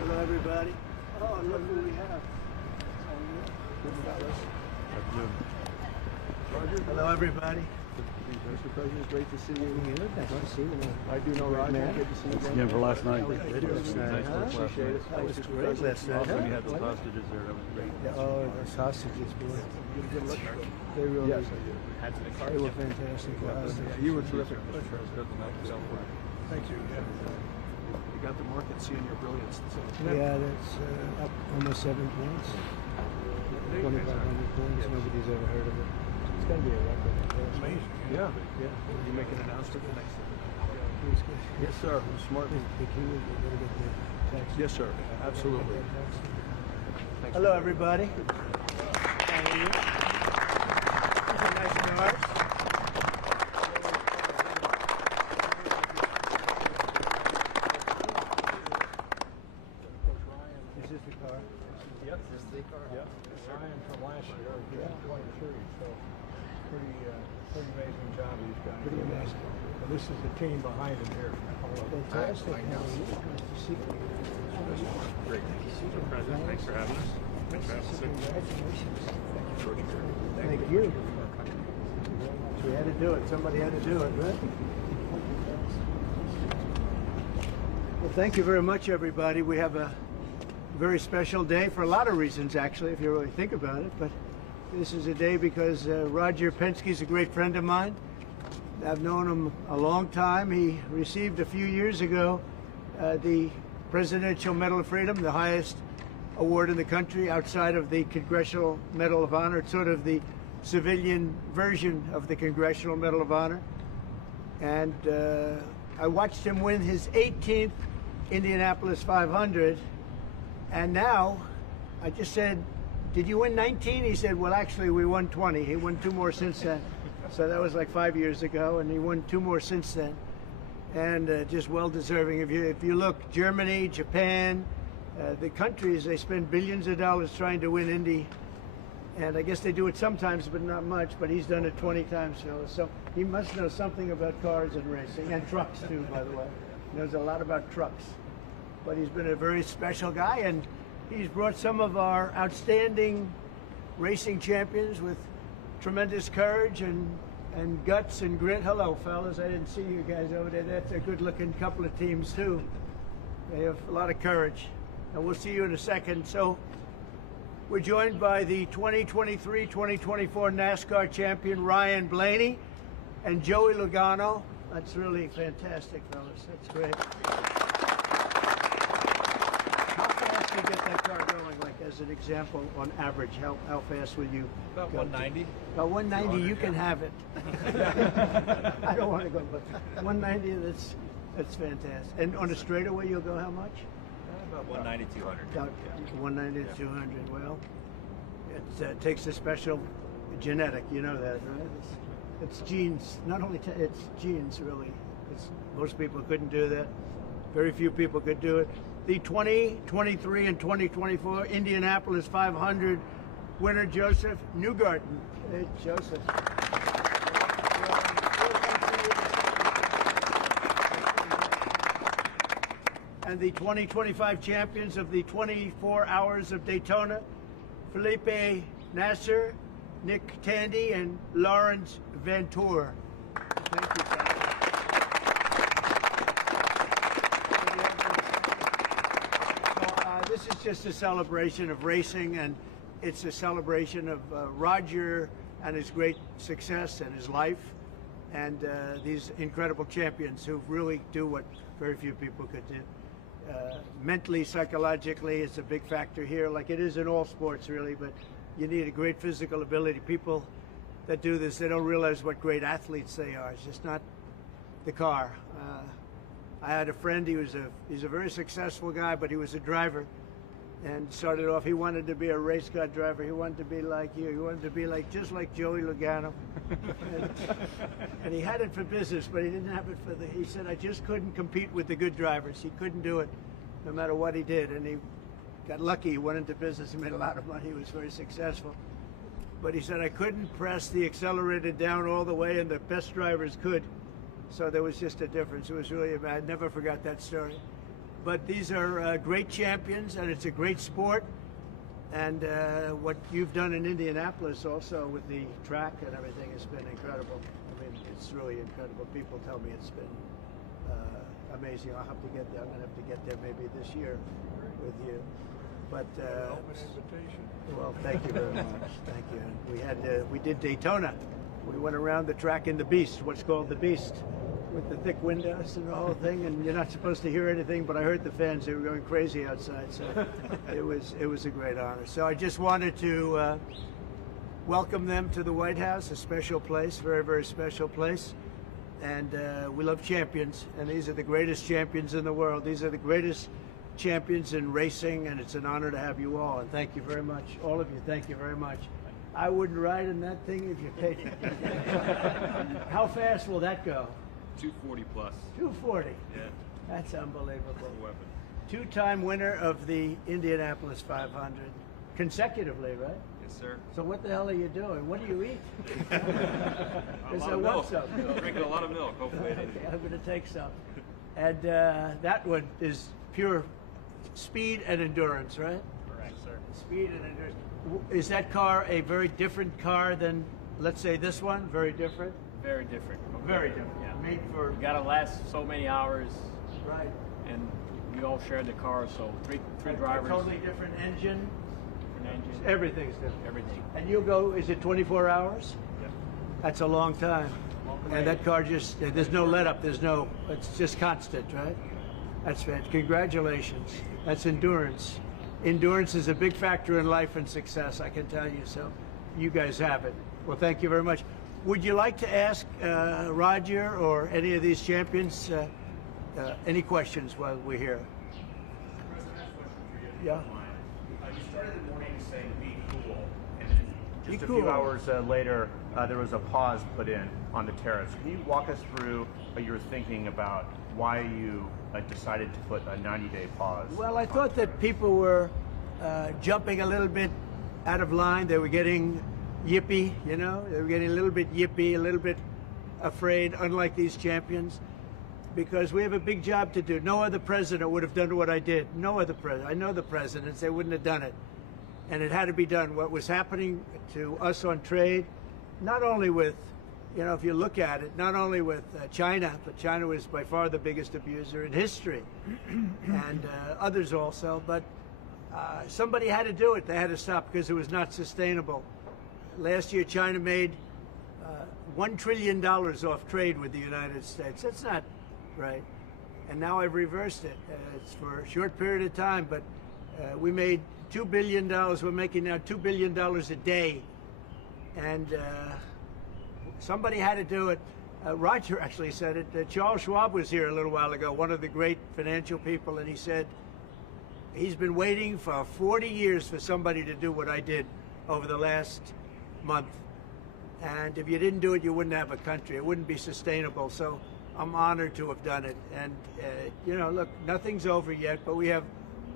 Hello, everybody. Oh, look who we have. Hello, everybody. Mr. President, great to see you. Nice to see you. I do know Roger. Good to see you again. Yeah, for last night. Appreciate it. That was great last night. Also, we had the sausages there. That was great. Oh, the sausages, boy. They really they were fantastic. You were terrific. Thank you. You got the market seeing your brilliance. Yeah, that's up almost 7 points. 2,500 points. Nobody's ever heard of it. It's going to be a record. Amazing. Yeah. You make an announcement the next day. Yes, sir. Smart. The key is to get the tax. Yes, sir. Absolutely. Hello, everybody. How are you? These are nice cars. Is this the car? Yep, this is the car. Yep. Ryan from last year, he had 23, so pretty amazing job he's done. Pretty amazing. And this is the team behind him here. Fantastic. Nice to see you. Great. Mr. President, thanks for having us. Thanks for having us. Congratulations. Thank you. We had to do it. Somebody had to do it, right? Well, thank you very much, everybody. We have a very special day for a lot of reasons, actually, if you really think about it. But this is a day because Roger Penske is a great friend of mine. I've known him a long time. He received a few years ago the Presidential Medal of Freedom, the highest award in the country outside of the Congressional Medal of Honor. It's sort of the civilian version of the Congressional Medal of Honor. And I watched him win his 18th Indianapolis 500. And now I just said, did you win 19? He said, well, actually, we won 20. He won 2 more since then. So that was like 5 years ago, and he won 2 more since then. And just well-deserving. If you look, Germany, Japan, the countries, they spend billions of dollars trying to win Indy. And I guess they do it sometimes, but not much. But he's done it 20 times, so he must know something about cars and racing, and trucks, too, by the way. He knows a lot about trucks. But he's been a very special guy, and he's brought some of our outstanding racing champions with tremendous courage and guts and grit. Hello, fellas. I didn't see you guys over there. That's a good-looking couple of teams, too. They have a lot of courage. And we'll see you in a second. So we're joined by the 2023-2024 NASCAR champion, Ryan Blaney, and Joey Logano. That's really fantastic, fellas. That's great. To get that car going, like as an example, on average, how fast will you About go? 190. About 190, you can have it. I don't want to go, but 190, that's fantastic. And on a straightaway, you'll go how much? About 190, 200. About 190 to 200. Well, it takes a special genetic, you know that, right? It's genes. Not only it's genes, really. Most people couldn't do that. Very few people could do it. The 2023 and 2024 Indianapolis 500 winner, Joseph Newgarden. Hey, Joseph. And the 2025 champions of the 24 Hours of Daytona, Felipe Nasser, Nick Tandy, and Lawrence Ventura. Thank you, guys. This is just a celebration of racing, and it's a celebration of Roger and his great success and his life, and these incredible champions who really do what very few people could do. Mentally, psychologically, it's a big factor here, like it is in all sports, really, but you need a great physical ability. People that do this, they don't realize what great athletes they are. It's just not the car. I had a friend, he's a very successful guy, but he was a driver. And started off, he wanted to be a race car driver. He wanted to be like you. He wanted to be just like Joey Logano. and he had it for business, but he didn't have it for he said, I just couldn't compete with the good drivers. He couldn't do it no matter what he did. And he got lucky. He went into business. He made a lot of money. He was very successful. But he said, I couldn't press the accelerator down all the way, and the best drivers could. So there was just a difference. It was really, I never forgot that story. But these are great champions, and it's a great sport. And what you've done in Indianapolis also with the track and everything has been incredible. I mean, it's really incredible. People tell me it's been amazing. I'll have to get there. I'm going to have to get there maybe this year with you. But Open invitation. well, thank you very much. Thank you. We did Daytona. We went around the track in the Beast, what's called the Beast, with the thick windows and the whole thing. And you're not supposed to hear anything, but I heard the fans. They were going crazy outside. So it was a great honor. So I just wanted to welcome them to the White House, a special place, very, very special place. And we love champions, and these are the greatest champions in the world. These are the greatest champions in racing, and it's an honor to have you all. And thank you very much, all of you. Thank you very much. I wouldn't ride in that thing if you take it. How fast will that go? 240 plus. 240. Yeah. That's unbelievable. Weapon. Two-time winner of the Indianapolis 500, consecutively, right? Yes, sir. So what the hell are you doing? What do you eat? A Because lot I of want milk. some. Drinking a lot of milk. Hopefully, it Okay, I'm going to take some. And that one is pure speed and endurance, right? correct, sir. Speed and endurance. Is that car a very different car than, let's say, this one? Very different? Very different. Very different. Yeah. Made for... You gotta last so many hours, Right. and we all share the car, so three A drivers, totally different engine. different engines, Everything's different. everything. And you'll go, is it 24 hours? Yep. That's a long time. And that car just, there's no let up, it's just constant, right? That's fantastic. Congratulations. That's endurance. Endurance is a big factor in life and success, I can tell you. So you guys have it. Well, thank you very much. Would you like to ask Roger or any of these champions any questions while we're here? Yeah. You started the morning saying be cool, and then just Be a cool. few hours later, there was a pause put in on the terrace. Can you walk us through your thinking about why you decided to put a 90-day pause? Well, I thought that people were jumping a little bit out of line. They were getting yippy, you know? They were getting a little bit yippy, a little bit afraid, unlike these champions, because we have a big job to do. No other president would have done what I did. No other president. I know the presidents, they wouldn't have done it. And it had to be done. What was happening to us on trade, not only with, you know, if you look at it, not only with China, but China was by far the biggest abuser in history, and others also, but somebody had to do it. They had to stop because it was not sustainable. Last year, China made $1 trillion off trade with the United States. That's not right. And now I've reversed it. It's for a short period of time, but we made $2 billion. We're making now $2 billion a day. And somebody had to do it. Roger actually said it. Charles Schwab was here a little while ago, one of the great financial people, and he said he's been waiting for 40 years for somebody to do what I did over the last month. And if you didn't do it, you wouldn't have a country. It wouldn't be sustainable. So I'm honored to have done it. And, you know, look, nothing's over yet, but we have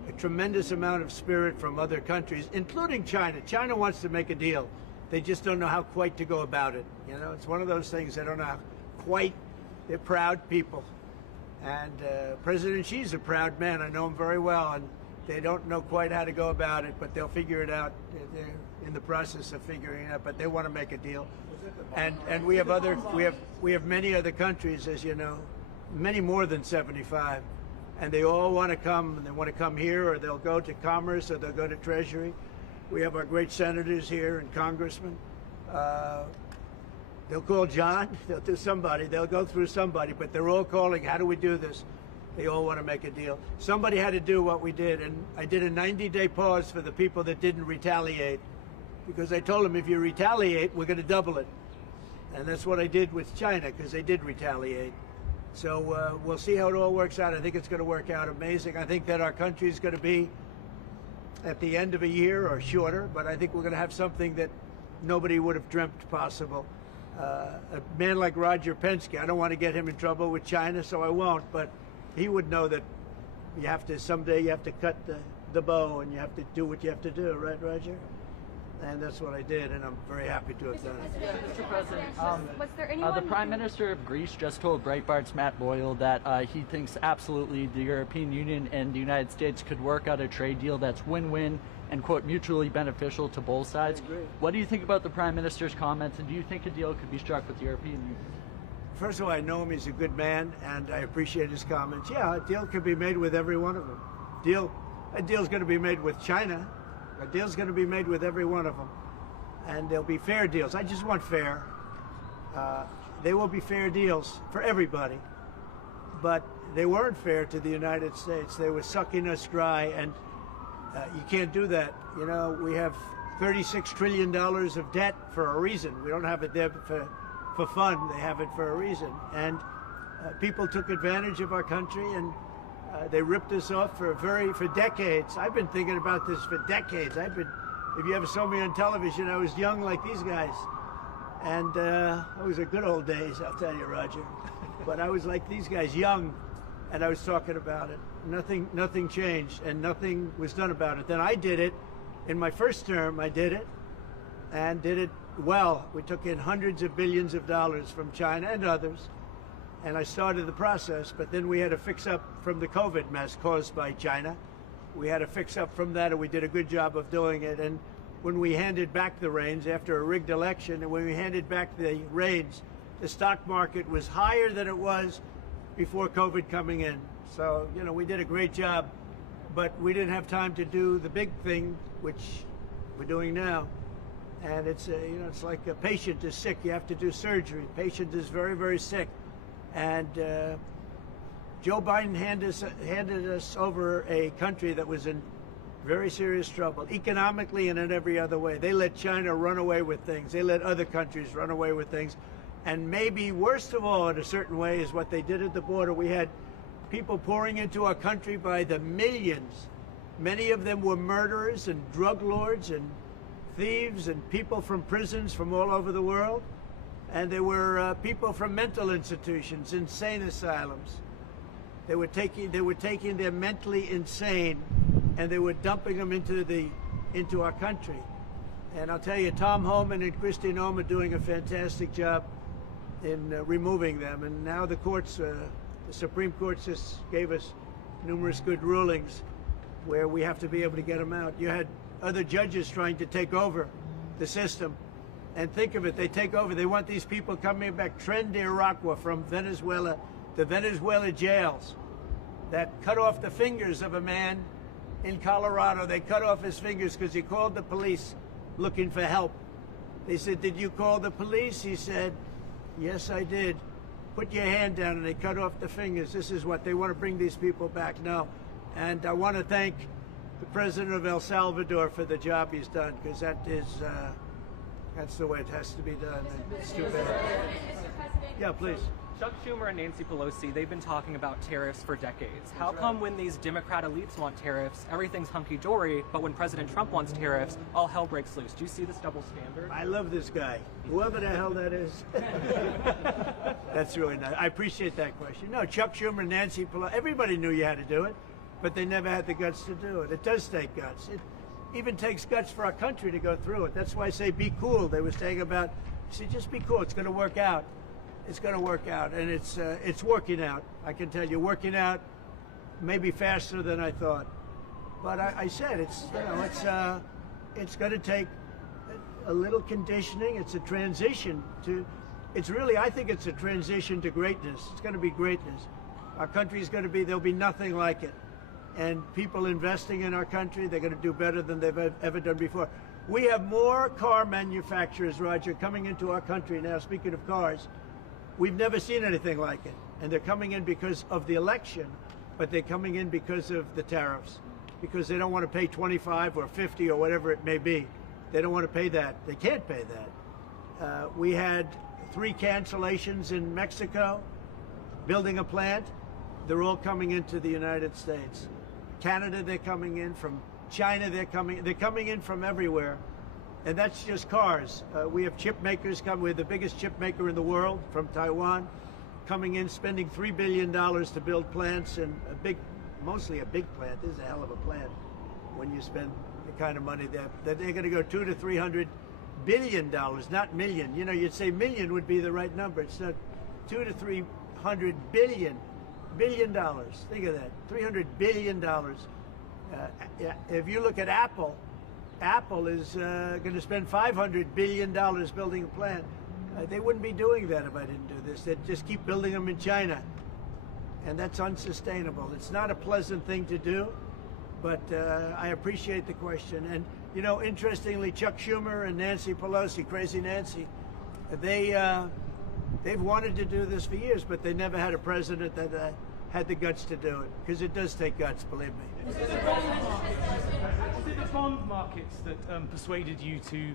a tremendous amount of spirit from other countries, including China. China wants to make a deal. They just don't know how quite to go about it. You know, it's one of those things they don't know how quite. They're proud people. And President Xi's a proud man. I know him very well. And they don't know quite how to go about it, but they'll figure it out. They're in the process of figuring it out, but they want to make a deal. And we have many other countries, as you know, many more than 75, and they all want to come. And they want to come here, or they'll go to Commerce, or they'll go to Treasury. We have our great senators here and congressmen. They'll call John. They'll do somebody. They'll go through somebody, but they're all calling. How do we do this? They all want to make a deal. Somebody had to do what we did, and I did a 90-day pause for the people that didn't retaliate, because I told them if you retaliate, we're going to double it. And that's what I did with China, because they did retaliate. So we'll see how it all works out. I think it's going to work out amazing. I think that our country is going to be at the end of a year or shorter, but I think we're going to have something that nobody would have dreamt possible. A man like Roger Penske, I don't want to get him in trouble with China, so I won't, but he would know that someday you have to cut the bow, and you have to do what you have to do, right, Roger? And that's what I did, and I'm very happy to have done it. Mr. President, Was there anyone the Prime Minister of Greece just told Breitbart's Matt Boyle that he thinks absolutely the European Union and the United States could work out a trade deal that's win-win and, quote, mutually beneficial to both sides. I agree. What do you think about the Prime Minister's comments, and do you think a deal could be struck with the European Union? First of all, I know him. He's a good man, and I appreciate his comments. Yeah, a deal could be made with every one of them. A deal's going to be made with China. A deal's going to be made with every one of them. And there'll be fair deals. I just want fair. They will be fair deals for everybody. But they weren't fair to the United States. They were sucking us dry, and you can't do that. You know, we have $36 trillion of debt for a reason. We don't have it there for fun. They have it for a reason. And people took advantage of our country, and they ripped us off for decades. I've been thinking about this for decades. If you ever saw me on television, I was young like these guys. And it was the good old days, I'll tell you, Roger. But I was like these guys, young, and I was talking about it. Nothing changed, and nothing was done about it. Then I did it. In my first term, I did it, and did it well. We took in hundreds of billions of dollars from China and others, and I started the process, but then we had to fix up from the COVID mess caused by China. We had to fix up from that, and we did a good job of doing it. And when we handed back the reins after a rigged election, and when we handed back the reins, the stock market was higher than it was before COVID coming in. So, you know, we did a great job, but we didn't have time to do the big thing, which we're doing now. And it's, you know, it's like a patient is sick, you have to do surgery. Patient is very, very sick. And Joe Biden handed us over a country that was in very serious trouble, economically and in every other way. They let China run away with things. They let other countries run away with things. And maybe worst of all, in a certain way, is what they did at the border. We had people pouring into our country by the millions. Many of them were murderers and drug lords and thieves and people from prisons from all over the world. And there were people from mental institutions, insane asylums. They were taking their mentally insane, and they were dumping them into our country. And I'll tell you, Tom Homan and Kristi Noem are doing a fantastic job in removing them. And now the courts, the Supreme Court just gave us numerous good rulings where we have to be able to get them out. You had other judges trying to take over the system. And think of it, they take over. They want these people coming back. Tren de Aragua from Venezuela, the Venezuela jails that cut off the fingers of a man in Colorado. They cut off his fingers because he called the police looking for help. They said, "Did you call the police?" He said, "Yes, I did." "Put your hand down," and they cut off the fingers. This is what they want to bring these people back now. And I want to thank the president of El Salvador for the job he's done, because that is, that's the way it has to be done. And it's too bad. Yeah, please. Chuck Schumer and Nancy Pelosi, they've been talking about tariffs for decades. How come when these Democrat elites want tariffs, everything's hunky-dory, but when President Trump wants tariffs, all hell breaks loose? Do you see this double standard? I love this guy, whoever the hell that is. That's really nice. I appreciate that question. No, Chuck Schumer and Nancy Pelosi, everybody knew you had to do it, but they never had the guts to do it. It does take guts. It even takes guts for our country to go through it. That's why I say be cool. They were saying about, just be cool. It's going to work out. It's going to work out, and it's working out. I can tell you, working out maybe faster than I thought. But I said it's going to take a little conditioning. It's a transition to. It's really, I think it's a transition to greatness. It's going to be greatness. Our country is going to be. There'll be nothing like it, and people investing in our country, they're going to do better than they've ever done before. We have more car manufacturers, Roger, coming into our country now. Speaking of cars. We've never seen anything like it. And they're coming in because of the election, but they're coming in because of the tariffs, because they don't want to pay 25 or 50 or whatever it may be. They don't want to pay that. They can't pay that. We had 3 cancellations in Mexico, building a plant. They're all coming into the United States. Canada, they're coming in. From China, they're coming in from everywhere. And that's just cars. We have chip makers coming. We're the biggest chip maker in the world from Taiwan, coming in, spending $3 billion to build plants, and mostly a big plant. This is a hell of a plant when you spend the kind of money that they're going to go $200 to $300 billion, not million. You know, you'd say million would be the right number. It's not $200 to $300 billion. $billion. Think of that. $300 billion. If you look at Apple, Apple is going to spend $500 billion building a plant. They wouldn't be doing that if I didn't do this. They'd just keep building them in China. And that's unsustainable. It's not a pleasant thing to do, but I appreciate the question. And, you know, interestingly, Chuck Schumer and Nancy Pelosi, Crazy Nancy, they've wanted to do this for years, but they never had a president that had the guts to do it, because it does take guts, believe me. Was it the bond markets that persuaded you to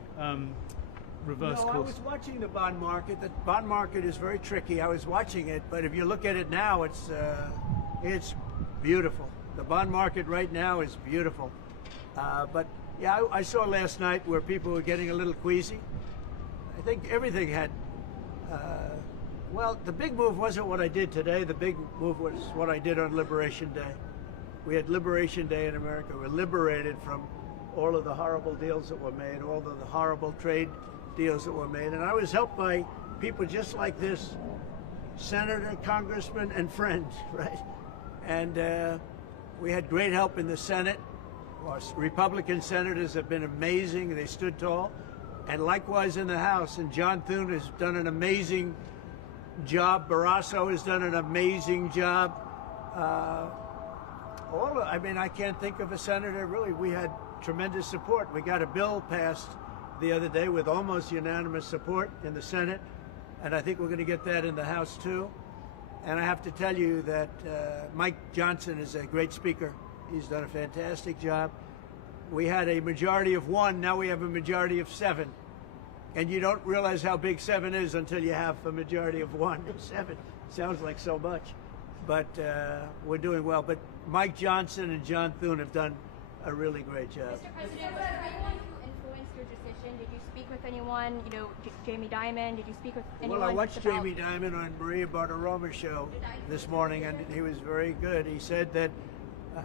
reverse No, course? I was watching the bond market. The bond market is very tricky. I was watching it, but if you look at it now, it's beautiful. The bond market right now is beautiful. But yeah, I saw last night where people were getting a little queasy. I think everything had. Well, the big move wasn't what I did today. The big move was what I did on Liberation Day. We had Liberation Day in America. We're liberated from all of the horrible deals that were made, all of the horrible trade deals that were made. And I was helped by people just like this, senator, congressman, and friends, right? And we had great help in the Senate. Our Republican senators have been amazing. They stood tall. And likewise in the House. And John Thune has done an amazing job. Barrasso has done an amazing job. I mean, I can't think of a senator, really. We had tremendous support. We got a bill passed the other day with almost unanimous support in the Senate, and I think we're going to get that in the House too. And I have to tell you that Mike Johnson is a great speaker. He's done a fantastic job. We had a majority of 1, now we have a majority of 7. And you don't realize how big 7 is until you have a majority of 1. 7 sounds like so much, but we're doing well. But Mike Johnson and John Thune have done a really great job. Mr. President, was there anyone who influenced your decision? Did you speak with anyone, you know, Jamie Dimon? Did you speak with anyone? Well, I watched Jamie Dimon on Maria Bartiromo's show this morning, and he was very good. He said that,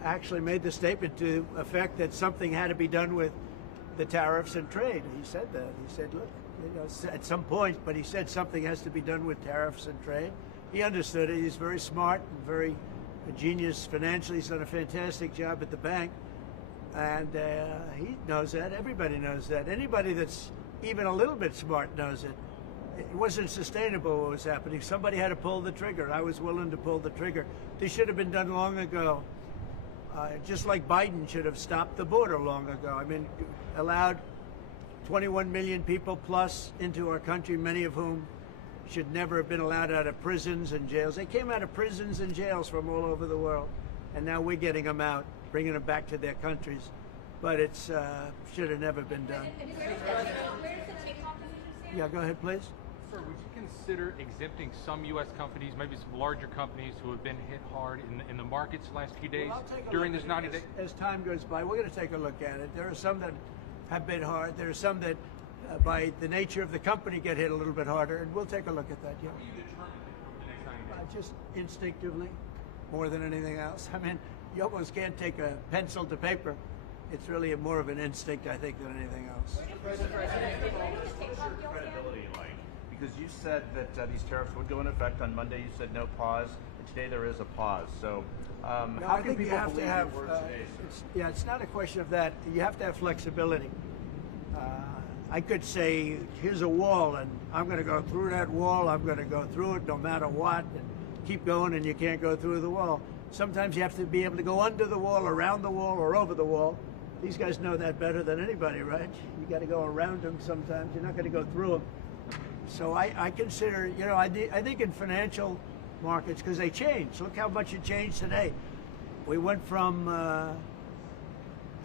actually made the statement to effect that something had to be done with the tariffs and trade. He said that. He said, look, you know, at some point, but he said something has to be done with tariffs and trade. He understood it. He's very smart and very a genius financially. He's done a fantastic job at the bank. And he knows that. Everybody knows that. Anybody that's even a little bit smart knows it. It wasn't sustainable what was happening. Somebody had to pull the trigger. I was willing to pull the trigger. This should have been done long ago. Just like Biden should have stopped the border long ago. I mean, allowed 21 million people plus into our country, many of whom should never have been allowed out of prisons and jails. They came out of prisons and jails from all over the world, and now we're getting them out, bringing them back to their countries. But it's should have never been done. Yeah, go ahead, please. Sir, would you consider exempting some U.S. companies, maybe some larger companies who have been hit hard in the markets the last few days during this 90 days? As time goes by, we're going to take a look at it. There are some that have been hard. There are some that, by the nature of the company, get hit a little bit harder, and we'll take a look at that. Yeah. How do you determine the next 90 days? Just instinctively, more than anything else. I mean, you almost can't take a pencil to paper. It's really more of an instinct, I think, than anything else. What's your credibility like? Because you said that these tariffs would go in effect on Monday. You said no pause, and today there is a pause. So how can people believe your words today? It's not a question of that. You have to have flexibility. I could say, here's a wall, and I'm going to go through that wall. I'm going to go through it no matter what, and keep going, and you can't go through the wall. Sometimes you have to be able to go under the wall, around the wall, or over the wall. These guys know that better than anybody, right? You got to go around them sometimes. You're not going to go through them. So I consider, you know, I think in financial markets, because they change. Look how much it changed today. We went from,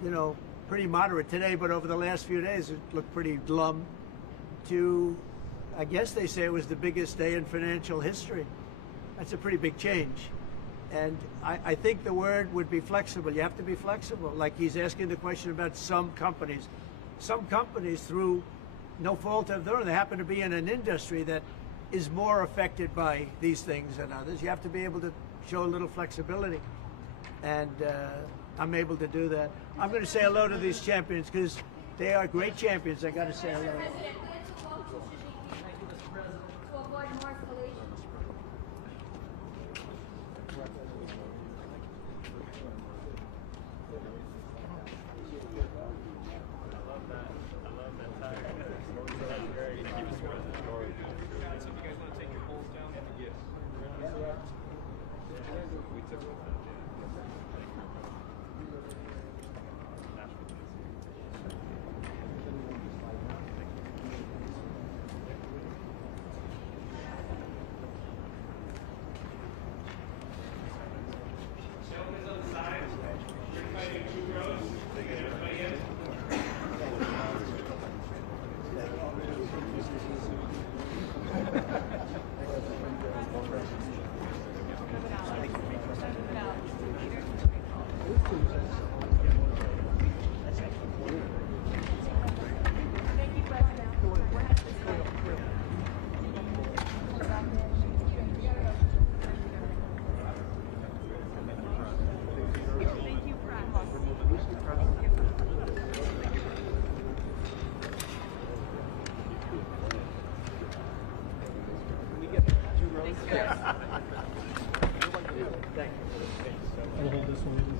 you know, pretty moderate today, but over the last few days it looked pretty glum, to, I guess they say it was the biggest day in financial history. That's a pretty big change. And I think the word would be flexible. You have to be flexible. Like he's asking the question about some companies. Some companies, through no fault of their own, they happen to be in an industry that is more affected by these things than others. You have to be able to show a little flexibility. and I'm able to do that. I'm going to say hello to these champions because they are great champions. I got to say hello. To avoid more collisions.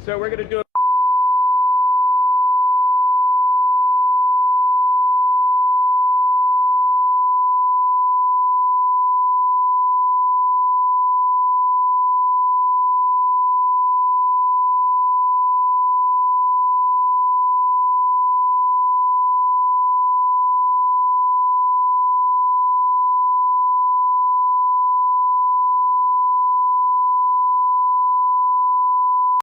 So we're going to do